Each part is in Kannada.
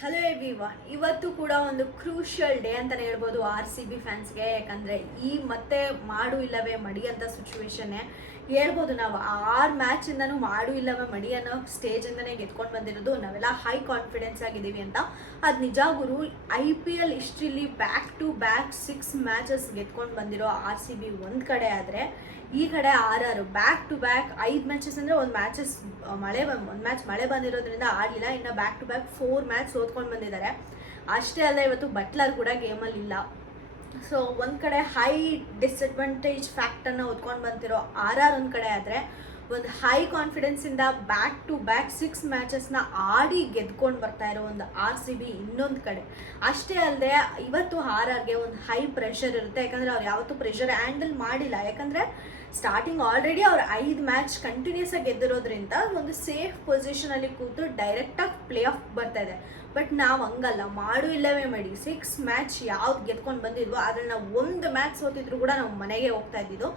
ಹಲೋ ಎವ್ರಿವನ್, ಇವತ್ತು ಕೂಡ ಒಂದು ಕ್ರೂಷಿಯಲ್ ಡೇ ಅಂತಲೇ ಹೇಳ್ಬೋದು RCB ಫ್ಯಾನ್ಸ್ಗೆ. ಯಾಕಂದರೆ ಈ ಮತ್ತೆ ಮಾಡು ಇಲ್ಲವೇ ಮಡಿ ಅಂತ ಸಿಚುವೇಶನ್ನೇ ಹೇಳ್ಬೋದು. ನಾವು 6 ಮ್ಯಾಚಿಂದನೂ ಮಾಡು ಇಲ್ಲವೇ ಮಡಿ ಅನ್ನೋ ಸ್ಟೇಜಿಂದನೇ ಗೆದ್ಕೊಂಡು ಬಂದಿರೋದು. ನಾವೆಲ್ಲ ಹೈ ಕಾನ್ಫಿಡೆನ್ಸ್ ಆಗಿದ್ದೀವಿ ಅಂತ. ಅದು ನಿಜ ಗುರು. IPL ಹಿಸ್ಟ್ರಿಲಿ ಬ್ಯಾಕ್ ಟು ಬ್ಯಾಕ್ 6 ಮ್ಯಾಚಸ್ ಗೆದ್ಕೊಂಡು ಬಂದಿರೋ RCB ಒಂದು ಕಡೆ ಆದರೆ, ಈ ಕಡೆ RR back to back 5 matches ಅಂದರೆ ಒಂದು ಮ್ಯಾಚ್ ಮಳೆ ಬಂದಿರೋದ್ರಿಂದ ಆಡಲಿಲ್ಲ. ಇನ್ನು ಬ್ಯಾಕ್ ಟು ಬ್ಯಾಕ್ 4 ಮ್ಯಾಚ್ ಸೋತ್ಕೊಂಡು ಬಂದಿದ್ದಾರೆ. ಅಷ್ಟೇ ಅಲ್ಲ, ಇವತ್ತು ಬಟ್ಲರ್ ಕೂಡ ಗೇಮಲ್ಲಿ ಇಲ್ಲ. ಸೊ ಒಂದು ಕಡೆ ಹೈ ಡಿಸ್ಅಡ್ವಾಂಟೇಜ್ ಫ್ಯಾಕ್ಟರ್ನ ಹೊತ್ಕೊಂಡು ಬಂದಿರೋ RR ಒಂದು ಕಡೆ ಆದರೆ, ಒಂದು ಹೈ ಕಾನ್ಫಿಡೆನ್ಸಿಂದ ಬ್ಯಾಕ್ ಟು ಬ್ಯಾಕ್ 6 ಮ್ಯಾಚಸ್ನ ಆಡಿ ಗೆದ್ಕೊಂಡು ಬರ್ತಾ ಇರೋ ಒಂದು RCB ಇನ್ನೊಂದು ಕಡೆ. ಅಷ್ಟೇ ಅಲ್ಲದೆ ಇವತ್ತು RRಗೆ ಒಂದು ಹೈ ಪ್ರೆಷರ್ ಇರುತ್ತೆ. ಯಾಕಂದರೆ ಅವ್ರು ಯಾವತ್ತೂ ಪ್ರೆಷರ್ ಹ್ಯಾಂಡಲ್ ಮಾಡಿಲ್ಲ. ಯಾಕಂದರೆ ಸ್ಟಾರ್ಟಿಂಗ್ ಆಲ್ರೆಡಿ ಅವ್ರು 5 ಮ್ಯಾಚ್ ಕಂಟಿನ್ಯೂಸ್ ಆಗಿ ಗೆದ್ದಿರೋದ್ರಿಂದ ಒಂದು ಸೇಫ್ ಪೊಸಿಷನಲ್ಲಿ ಕೂತು ಡೈರೆಕ್ಟಾಗಿ ಪ್ಲೇ ಆಫ್ ಬರ್ತಾ ಇದೆ. ಬಟ್ ನಾವು ಹಂಗಲ್ಲ, ಮಾಡು ಇಲ್ಲವೇ ಮಾಡಿ 6 ಮ್ಯಾಚ್ ಯಾವ್ದು ಗೆದ್ಕೊಂಡು ಬಂದಿದ್ವೋ ಅದ್ರಲ್ಲಿ ನಾವು ಒಂದು ಮ್ಯಾಚ್ ಸೋತಿದ್ರು ಕೂಡ ನಾವು ಮನೆಗೆ ಹೋಗ್ತಾ ಇದ್ದಿದ್ದು.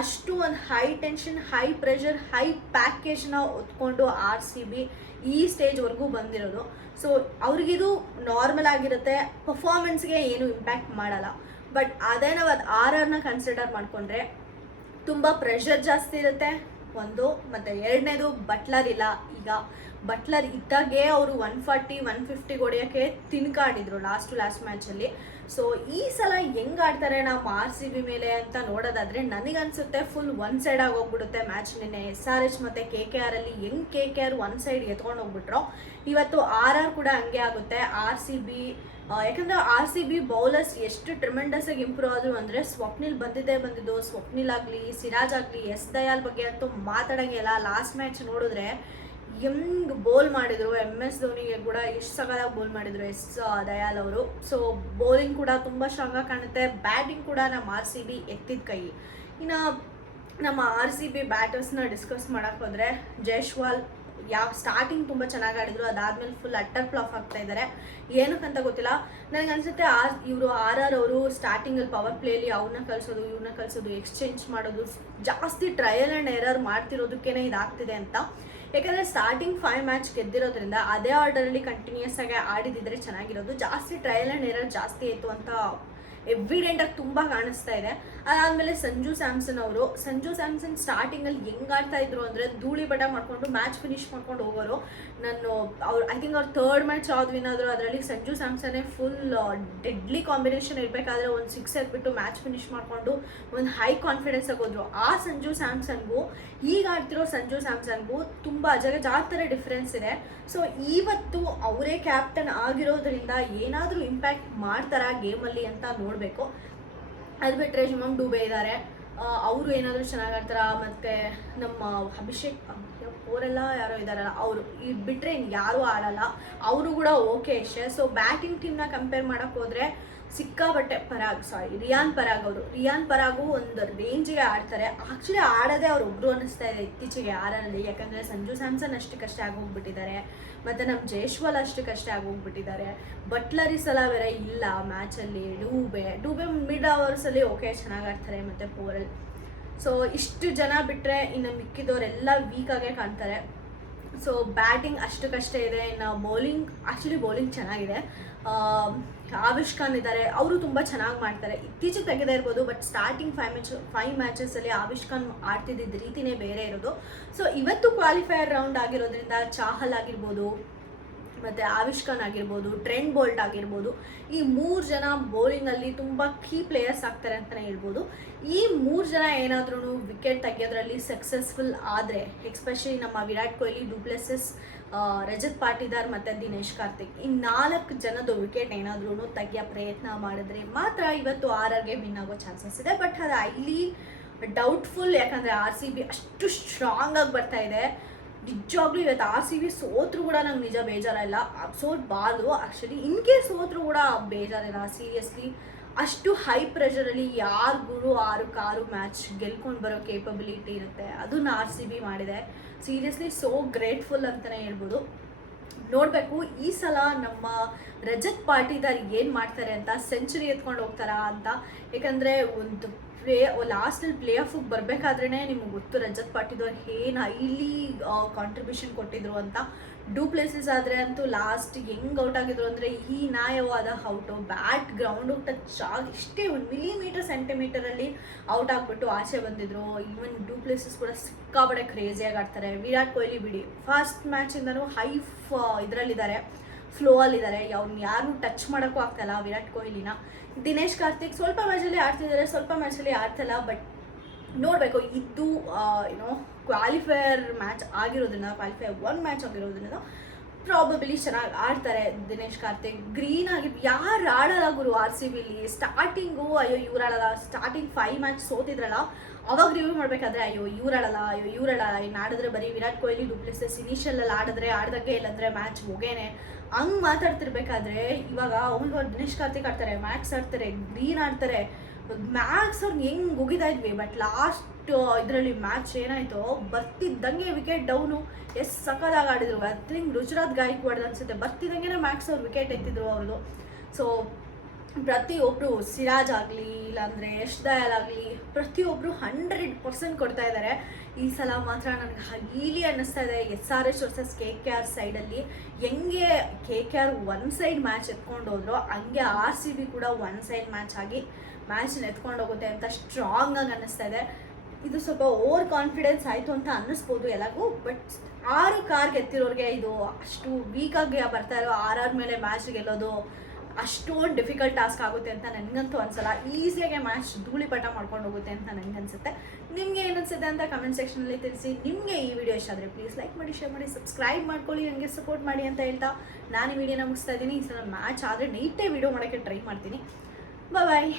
ಅಷ್ಟು ಒಂದು high tension, high pressure, high ಪ್ಯಾಕೇಜ್ನ ಹೊತ್ಕೊಂಡು RCB ಈ ಸ್ಟೇಜ್ವರೆಗೂ ಬಂದಿರೋದು. ಸೊ ಅವ್ರಿಗಿದು ನಾರ್ಮಲ್ ಆಗಿರುತ್ತೆ, ಪರ್ಫಾರ್ಮೆನ್ಸ್ಗೆ ಏನು ಇಂಪ್ಯಾಕ್ಟ್ ಮಾಡಲ್ಲ. ಬಟ್ ಅದೇ ನಾವು ಅದು RRನ ಕನ್ಸಿಡರ್ ಮಾಡಿಕೊಂಡ್ರೆ ತುಂಬ ಪ್ರೆಷರ್ ಜಾಸ್ತಿ ಇರುತ್ತೆ ಒಂದು. ಮತ್ತು ಎರಡನೇದು ಬಟ್ಲರ್ ಇಲ್ಲ. ಈಗ ಬಟ್ಲರ್ ಇದ್ದಾಗೆ ಅವರು 140 150 ಹೊಡೆಯೋಕ್ಕೆ ತಿನ್ಕಾಡಿದ್ರು ಲಾಸ್ಟ್ ಮ್ಯಾಚಲ್ಲಿ. ಸೊ ಈ ಸಲ ಹೆಂಗೆ ಆಡ್ತಾರೆ ನಾವು RCB ಮೇಲೆ ಅಂತ ನೋಡೋದಾದರೆ, ನನಗನ್ಸುತ್ತೆ ಫುಲ್ ಒನ್ ಸೈಡ್ ಆಗಿ ಹೋಗ್ಬಿಡುತ್ತೆ ಮ್ಯಾಚ್. ನಿನ್ನೆ SRH ಮತ್ತು KKR ಅಲ್ಲಿ ಹೆಂಗೆ KKR ಒನ್ ಸೈಡ್ ಎತ್ಕೊಂಡು ಹೋಗ್ಬಿಟ್ರು, ಇವತ್ತು RR ಕೂಡ ಹಂಗೆ ಆಗುತ್ತೆ. RCB ಯಾಕಂದರೆ RCB ಬೌಲರ್ಸ್ ಎಷ್ಟು ಟ್ರಿಮೆಂಡಸ್ ಆಗಿ ಇಂಪ್ರೂವ್ ಆದರು ಅಂದರೆ, ಸ್ವಪ್ನಿಲ್ ಬಂದಿದ್ದು. ಸ್ವಪ್ನಿಲ್ ಆಗಲಿ, ಸಿರಾಜ್ ಆಗಲಿ, ಎಸ್ ದಯಾಲ್ ಬಗ್ಗೆ ಅಂತೂ ಮಾತಾಡೋಂಗಿಲ್ಲ. ಲಾಸ್ಟ್ ಮ್ಯಾಚ್ ನೋಡಿದ್ರೆ ಹೆಂಗೆ ಬೋಲ್ ಮಾಡಿದರು. MS ಧೋನಿಗೆ ಕೂಡ ಎಷ್ಟು ಸಗಲಾಗಿ ಬೋಲ್ ಮಾಡಿದರು ದಯಾಲ್ ಅವರು. ಸೊ ಬೌಲಿಂಗ್ ಕೂಡ ತುಂಬ ಸ್ಟ್ರಾಂಗಾಗಿ ಕಾಣುತ್ತೆ. ಬ್ಯಾಟಿಂಗ್ ಕೂಡ ನಮ್ಮ RCB ಎತ್ತಿದ ಕೈ. ಇನ್ನು ನಮ್ಮ RCB ಬ್ಯಾಟರ್ಸ್ನ ಡಿಸ್ಕಸ್ ಮಾಡೋಕ್ಕೆ ಹೋದರೆ, ಜೈಸ್ವಾಲ್ ಸ್ಟಾರ್ಟಿಂಗ್ ತುಂಬ ಚೆನ್ನಾಗಿ ಆಡಿದ್ರು. ಅದಾದಮೇಲೆ ಫುಲ್ ಅಟ್ಟರ್ ಫ್ಲಾಪ್ ಆಗ್ತಾ ಇದ್ದಾರೆ. ಏನಕ್ಕಂತ ಗೊತ್ತಿಲ್ಲ. ನನಗನ್ಸುತ್ತೆ ಇವರು RR ಅವರು ಸ್ಟಾರ್ಟಿಂಗಲ್ಲಿ ಪವರ್ ಪ್ಲೇಲಿ ಇವ್ರನ್ನ ಕಳಿಸೋದು, ಎಕ್ಸ್ಚೇಂಜ್ ಮಾಡೋದು, ಜಾಸ್ತಿ ಟ್ರಯಲ್ ಆ್ಯಂಡ್ ಎರರ್ ಮಾಡ್ತಿರೋದಕ್ಕೇ ಇದಾಗ್ತಿದೆ ಅಂತ. ಯಾಕಂದರೆ ಸ್ಟಾರ್ಟಿಂಗ್ 5 ಮ್ಯಾಚ್ ಗೆದ್ದಿರೋದ್ರಿಂದ ಅದೇ ಆರ್ಡರಲ್ಲಿ ಕಂಟಿನ್ಯೂಸ್ ಆಗಿ ಆಡಿದಿದ್ರೆ ಚೆನ್ನಾಗಿರೋದು. ಜಾಸ್ತಿ ಟ್ರಯಲ್ ಆ್ಯಂಡ್ ಎರರ್ ಜಾಸ್ತಿ ಆಯಿತು ಅಂತ ಎವಿಡೆಂಟಾಗಿ ತುಂಬ ಕಾಣಿಸ್ತಾ ಇದೆ. ಅದಾದಮೇಲೆ ಸಂಜು ಸ್ಯಾಮ್ಸನ್ ಸ್ಟಾರ್ಟಿಂಗಲ್ಲಿ ಹೆಂಗೆ ಆಡ್ತಾ ಇದ್ರು ಅಂದರೆ, ಧೂಳಿ ಬಟ ಮಾಡಿಕೊಂಡು ಮ್ಯಾಚ್ ಫಿನಿಶ್ ಮಾಡ್ಕೊಂಡು ಹೋಗೋರು. ಐ ಥಿಂಕ್ ಅವ್ರು 3rd ಮ್ಯಾಚ್ ಯಾವ್ದು ವಿನ್ ಆದರು, ಅದರಲ್ಲಿ ಸಂಜು ಸ್ಯಾಮ್ಸನ್ನೇ ಫುಲ್ ಡೆಡ್ಲಿ ಕಾಂಬಿನೇಷನ್ ಇರಬೇಕಾದ್ರೆ ಒಂದು 6 ಎತ್ಬಿಟ್ಟು ಮ್ಯಾಚ್ ಫಿನಿಶ್ ಮಾಡಿಕೊಂಡು ಒಂದು ಹೈ ಕಾನ್ಫಿಡೆನ್ಸ್ ಆಗೋದ್ರು. ಆ ಸಂಜು ಸ್ಯಾಮ್ಸನ್ಗೂ ಈಗ ಆಡ್ತಿರೋ ಸಂಜು ಸ್ಯಾಮ್ಸನ್ಗೂ ತುಂಬ ಜಾತ್ರೆ ಡಿಫ್ರೆನ್ಸ್ ಇದೆ. ಸೊ ಇವತ್ತು ಅವರೇ ಕ್ಯಾಪ್ಟನ್ ಆಗಿರೋದ್ರಿಂದ ಏನಾದರೂ ಇಂಪ್ಯಾಕ್ಟ್ ಮಾಡ್ತಾರಾ ಗೇಮಲ್ಲಿ ಅಂತ ನೋಡಬೇಕು. ಅದು ಬಿಟ್ಟರೆ ಶಿವಮ್ ಡುಬೆ ಇದ್ದಾರೆ, ಅವರು ಏನಾದರೂ ಚೆನ್ನಾಗಿ ಆಡ್ತಾರಾ. ಮತ್ತು ನಮ್ಮ ಅಭಿಷೇಕ್ ಅವರೆಲ್ಲ ಯಾರೋ ಇದ್ದಾರಲ್ಲ, ಅವರು ಈ ಬಿಟ್ಟರೆ ಯಾರೂ ಆಡಲ್ಲ. ಅವರು ಕೂಡ ಓಕೆ ಅಷ್ಟೇ. ಸೊ ಬ್ಯಾಟಿಂಗ್ ಟೀಮ್ನ ಕಂಪೇರ್ ಮಾಡೋಕ್ಕೆ ಹೋದರೆ ಸಿಕ್ಕಾಬಟ್ಟೆ ರಿಯಾನ್ ಪರಾಗು ಒಂದು ರೇಂಜಿಗೆ ಆಡ್ತಾರೆ. ಆ್ಯಕ್ಚುಲಿ ಆಡೋದೇ ಅವ್ರು ಒಬ್ಬರು ಅನ್ನಿಸ್ತಾ ಇದೆ ಇತ್ತೀಚೆಗೆ RRಲ್ಲಿ. ಯಾಕಂದರೆ ಸಂಜು ಸ್ಯಾಮ್ಸನ್ ಅಷ್ಟಕ್ಕಷ್ಟೇ ಆಗೋಗ್ಬಿಟ್ಟಿದ್ದಾರೆ, ಮತ್ತು ನಮ್ಮ ಜೈಸ್ವಾಲ್ ಅಷ್ಟಕ್ಕಷ್ಟೇ ಆಗೋಗ್ಬಿಟ್ಟಿದ್ದಾರೆ. ಬಟ್ಲರ್ ಈ ಸಲ ಬೇರೆ ಇಲ್ಲ ಮ್ಯಾಚಲ್ಲಿ. ಡೂಬೆ ಮಿಡ್ ಅವರ್ಸಲ್ಲಿ ಓಕೆ ಚೆನ್ನಾಗಿ ಆಡ್ತಾರೆ, ಮತ್ತು ಪೋರಲ್. ಸೊ ಇಷ್ಟು ಜನ ಬಿಟ್ಟರೆ ಇನ್ನು ಮಿಕ್ಕಿದವರೆಲ್ಲ ವೀಕಾಗೇ ಕಾಣ್ತಾರೆ. ಸೊ ಬ್ಯಾಟಿಂಗ್ ಅಷ್ಟಕ್ಕಷ್ಟೇ ಇದೆ. ಇನ್ನು ಬೌಲಿಂಗ್ ಚೆನ್ನಾಗಿದೆ. ಆವಿಷ್ ಖಾನ್ ಇದ್ದಾರೆ, ಅವರು ತುಂಬ ಚೆನ್ನಾಗಿ ಮಾಡ್ತಾರೆ. ಇತ್ತೀಚೆಗೆ ತೆಗೆದೇ ಇರ್ಬೋದು, ಬಟ್ ಸ್ಟಾರ್ಟಿಂಗ್ 5 ಮ್ಯಾಚಸಲ್ಲಿ ಆವಿಷ್ ಖಾನ್ ಆಡ್ತಿದ್ದ ರೀತಿನೇ ಬೇರೆ ಇರೋದು. ಸೊ ಇವತ್ತು ಕ್ವಾಲಿಫೈಯರ್ ರೌಂಡ್ ಆಗಿರೋದ್ರಿಂದ ಚಾಹಲ್ ಆಗಿರ್ಬೋದು, ಮತ್ತು ಆವಿಷ್ ಖಾನ್ ಆಗಿರ್ಬೋದು, ಟ್ರೆಂಟ್ ಬೋಲ್ಟ್ ಆಗಿರ್ಬೋದು, ಈ 3 ಜನ ಬೌಲಿಂಗಲ್ಲಿ ತುಂಬ ಕೀ ಪ್ಲೇಯರ್ಸ್ ಆಗ್ತಾರೆ ಅಂತಲೇ ಹೇಳ್ಬೋದು. ಈ 3 ಜನ ಏನಾದ್ರೂ ವಿಕೆಟ್ ತೆಗೆಯೋದ್ರಲ್ಲಿ ಸಕ್ಸಸ್ಫುಲ್ ಆದರೆ, ಎಕ್ಸ್ಪೆಷಲಿ ನಮ್ಮ ವಿರಾಟ್ ಕೊಹ್ಲಿ, ಡುಪ್ಲೆಸಿಸ್, ರಜತ್ ಪಾಟಿದಾರ್ ಮತ್ತು ದಿನೇಶ್ ಕಾರ್ತಿಕ್, ಈ 4 ಜನದ ವಿಕೆಟ್ ಏನಾದ್ರೂ ತೆಗಿಯೋ ಪ್ರಯತ್ನ ಮಾಡಿದ್ರೆ ಮಾತ್ರ ಇವತ್ತು RRಗೆ ವಿನ್ ಆಗೋ ಚಾನ್ಸಸ್ ಇದೆ. ಬಟ್ ಅದು ಹೈಲಿ ಡೌಟ್ಫುಲ್. ಯಾಕಂದರೆ RCB ಅಷ್ಟು ಸ್ಟ್ರಾಂಗ್ ಆಗಿ ಬರ್ತಾ ಇದೆ. ನಿಜವಾಗ್ಲೂ ಇವತ್ತು RCB ಸೋತ್ರು ಕೂಡ ನಂಗೆ ನಿಜ ಬೇಜಾರಿಲ್ಲ. ಸೋತ್ಬಾರ್ದು ಆ್ಯಕ್ಚುಲಿ. ಇನ್ ಕೇಸ್ ಸೋತ್ರು ಕೂಡ ಬೇಜಾರಿಲ್ಲ ಸೀರಿಯಸ್ಲಿ. ಅಷ್ಟು ಹೈ ಪ್ರೆಷರಲ್ಲಿ ಯಾರಿಗೂ 6 ಮ್ಯಾಚ್ ಗೆಲ್ಕೊಂಡು ಬರೋ ಕೇಪಬಿಲಿಟಿ ಇರುತ್ತೆ. ಅದನ್ನ RCB ಮಾಡಿದೆ. ಸೀರಿಯಸ್ಲಿ ಸೋ ಗ್ರೇಟ್ಫುಲ್ ಅಂತಲೇ ಹೇಳ್ಬೋದು. ನೋಡಬೇಕು ಈ ಸಲ ನಮ್ಮ ರಜತ್ ಪಾಟಿದಾರ್ ಏನು ಮಾಡ್ತಾರೆ ಅಂತ. ಸೆಂಚುರಿ ಎತ್ಕೊಂಡು ಹೋಗ್ತಾರಾ ಅಂತ. ಯಾಕಂದರೆ ಒಂದು ಲಾಸ್ಟಲ್ಲಿ ಪ್ಲೇ ಆಫಿಗೆ ಬರಬೇಕಾದ್ರೇ ನಿಮ್ಗೆ ಗೊತ್ತು ರಜತ್ ಪಾಟಿದಾರ್ ಏನು ಹೈಲಿ ಕಾಂಟ್ರಿಬ್ಯೂಷನ್ ಕೊಟ್ಟಿದ್ರು ಅಂತ. ಡೂಪ್ಲೆಸಿಸ್ ಆದರೆ ಅಂತೂ ಲಾಸ್ಟ್ ಹೆಂಗೆ ಔಟ್ ಆಗಿದ್ರು ಅಂದರೆ ಹೀನಾಯವಾದ ಔಟು, ಬ್ಯಾಟ್ ಗ್ರೌಂಡು ಟಚ್ ಆಗಿ ಇಷ್ಟೇ 1 ಮಿಲಿಮೀಟರ್ ಸೆಂಟಿಮೀಟರಲ್ಲಿ ಔಟ್ ಆಗಿಬಿಟ್ಟು ಆಚೆ ಬಂದಿದ್ರು. ಈವನ್ ಡೂಪ್ಲೆಸಿಸ್ ಕೂಡ ಸಿಕ್ಕಾಬಡೆ ಕ್ರೇಜಿಯಾಗಿ ಆಡ್ತಾರೆ. ವಿರಾಟ್ ಕೊಹ್ಲಿ ಬಿಡಿ, ಫಸ್ಟ್ ಮ್ಯಾಚಿಂದನೂ ಇದರಲ್ಲಿದ್ದಾರೆ, ಫ್ಲೋ ಅಲ್ಲಿದ್ದಾರೆ. ಅವ್ರನ್ನ ಯಾರು ಟಚ್ ಮಾಡೋಕ್ಕೂ ಆಗ್ತಾಯಿಲ್ಲ ವಿರಾಟ್ ಕೊಹ್ಲಿನ. ದಿನೇಶ್ ಕಾರ್ತಿಕ್ ಸ್ವಲ್ಪ ಮ್ಯಾಚಲ್ಲಿ ಆಡ್ತಿದ್ದಾರೆ, ಸ್ವಲ್ಪ ಮ್ಯಾಚಲ್ಲಿ ಆಡ್ತಿಲ್ಲ. ಬಟ್ ನೋಡಬೇಕು, ಇದು ಕ್ವಾಲಿಫೈಯರ್ ಮ್ಯಾಚ್ ಆಗಿರೋದ್ರಿಂದ, ಕ್ವಾಲಿಫೈಯರ್ 1 ಮ್ಯಾಚ್ ಆಗಿರೋದ್ರಿಂದ ಪ್ರಾಬಬಿಲಿ ಚೆನ್ನಾಗಿ ಆಡ್ತಾರೆ ದಿನೇಶ್ ಕಾರ್ತಿಕ್. ಗ್ರೀನ್ ಆಗಿ ಯಾರು ಆಡಲ್ಲ ಗುರು RCBಲಿ. ಸ್ಟಾರ್ಟಿಂಗು ಅಯ್ಯೋ ಇವ್ರು ಆಡಲ್ಲ, ಸ್ಟಾರ್ಟಿಂಗ್ 5 ಮ್ಯಾಚ್ ಸೋತಿದ್ರಲ್ಲ ಅವಾಗ ರಿವ್ಯೂ ಮಾಡಬೇಕಾದ್ರೆ ಅಯ್ಯೋ ಇವ್ರಾಡಲ್ಲ ಇನ್ನು ಆಡಿದ್ರೆ ಬರೀ ವಿರಾಟ್ ಕೊಹ್ಲಿ ಡೂಪ್ಲೆಸಿಸ್ ಇನಿಷಿಯಲಲ್ಲಿ ಆಡಿದಾಗೆ, ಇಲ್ಲಾಂದರೆ ಮ್ಯಾಚ್ ಮುಗೇನೆ ಹಂಗೆ ಮಾತಾಡ್ತಿರ್ಬೇಕಾದ್ರೆ ಇವಾಗ ದಿನೇಶ್ ಕಾರ್ತಿಕ್ ಆಡ್ತಾರೆ, ಮ್ಯಾಕ್ಸ್ ಆಡ್ತಾರೆ, ಗ್ರೀನ್ ಆಡ್ತಾರೆ. ಮ್ಯಾಕ್ಸ್ ಅವ್ರನ್ನ ಹೆಂಗೆ ಮುಗಿತಾ ಇದ್ವಿ. ಬಟ್ ಲಾಸ್ಟ್ ಇದರಲ್ಲಿ ಮ್ಯಾಚ್ ಏನಾಯಿತು, ಬರ್ತಿದ್ದಂಗೆ ವಿಕೆಟ್ ಡೌನು. ಎಷ್ಟು ಸಕ್ಕದಾಗಿ ಆಡಿದ್ರು. ಐ ಥಿಂಕ್ ರುಜುರಾತ್ ಗಾಯಕ್ವಾಡ್ ಅನ್ಸುತ್ತೆ, ಬರ್ತಿದ್ದಂಗೆ ಮ್ಯಾಕ್ಸ್ ಅವ್ರು ವಿಕೆಟ್ ಎತ್ತಿದ್ರು ಅವ್ರದ್ದು. ಸೊ ಪ್ರತಿಯೊಬ್ಬರು ಸಿರಾಜ್ ಆಗಲಿ ಇಲ್ಲಾಂದರೆ ಯಶ್ ದಯಾಲ್ ಆಗಲಿ ಪ್ರತಿಯೊಬ್ಬರು 100% ಕೊಡ್ತಾ ಇದ್ದಾರೆ. ಈ ಸಲ ಮಾತ್ರ ನನಗೆ ಹೀಲಿ ಅನ್ನಿಸ್ತಾ ಇದೆ SRH ವರ್ಸಸ್ KKR ಸೈಡಲ್ಲಿ ಹೆಂಗೆ KKR 1 ಸೈಡ್ ಮ್ಯಾಚ್ ಎತ್ಕೊಂಡು ಹೋದ್ರು, ಹಂಗೆ RCB ಕೂಡ 1 ಸೈಡ್ ಮ್ಯಾಚ್ ಆಗಿ ಮ್ಯಾಚ್ನ ಎತ್ಕೊಂಡು ಹೋಗುತ್ತೆ ಅಂತ ಸ್ಟ್ರಾಂಗ್ ಆಗಿ ಅನ್ನಿಸ್ತಾ ಇದೆ. ಇದು ಸ್ವಲ್ಪ ಓವರ್ ಕಾನ್ಫಿಡೆನ್ಸ್ ಆಯಿತು ಅಂತ ಅನ್ನಿಸ್ಬೋದು ಎಲ್ಲರಿಗೂ. ಬಟ್ 6 ಕಾರ್ಗೆ ಎತ್ತಿರೋರಿಗೆ ಇದು ಅಷ್ಟು ವೀಕಾಗಿ ಬರ್ತಾ ಇರೋ RR ಮೇಲೆ ಮ್ಯಾಚ್ ಗೆಲ್ಲೋದು ಅಷ್ಟೊಂದು ಡಿಫಿಕಲ್ಟ್ ಟಾಸ್ಕ್ ಆಗುತ್ತೆ ಅಂತ ನನಗಂತೂ ಅನ್ಸಲ್ಲ. ಈಸಿಯಾಗಿ ಮ್ಯಾಚ್ ಧೂಳಿಪಟ ಮಾಡ್ಕೊಂಡು ಹೋಗುತ್ತೆ ಅಂತ ನನಗನ್ಸುತ್ತೆ. ನಿಮಗೆ ಏನನ್ಸುತ್ತೆ ಅಂತ ಕಮೆಂಟ್ ಸೆಕ್ಷನಲ್ಲಿ ತಿಳಿಸಿ. ನಿಮಗೆ ಈ ವಿಡಿಯೋ ಇಷ್ಟ ಆದರೆ ಪ್ಲೀಸ್ ಲೈಕ್ ಮಾಡಿ, ಶೇರ್ ಮಾಡಿ, ಸಬ್ಸ್ಕ್ರೈಬ್ ಮಾಡ್ಕೊಳ್ಳಿ, ನನಗೆ ಸಪೋರ್ಟ್ ಮಾಡಿ ಅಂತ ಹೇಳ್ತಾ ನಾನು ಈ ವಿಡಿಯೋನ ಮುಗಿಸ್ತಾ ಇದ್ದೀನಿ. ಈ ಸಲ ಮ್ಯಾಚ್ ಆದರೆ ನೈಟೇ ವಿಡಿಯೋ ಮಾಡೋಕ್ಕೆ ಟ್ರೈ ಮಾಡ್ತೀನಿ. ಬಾಯ್.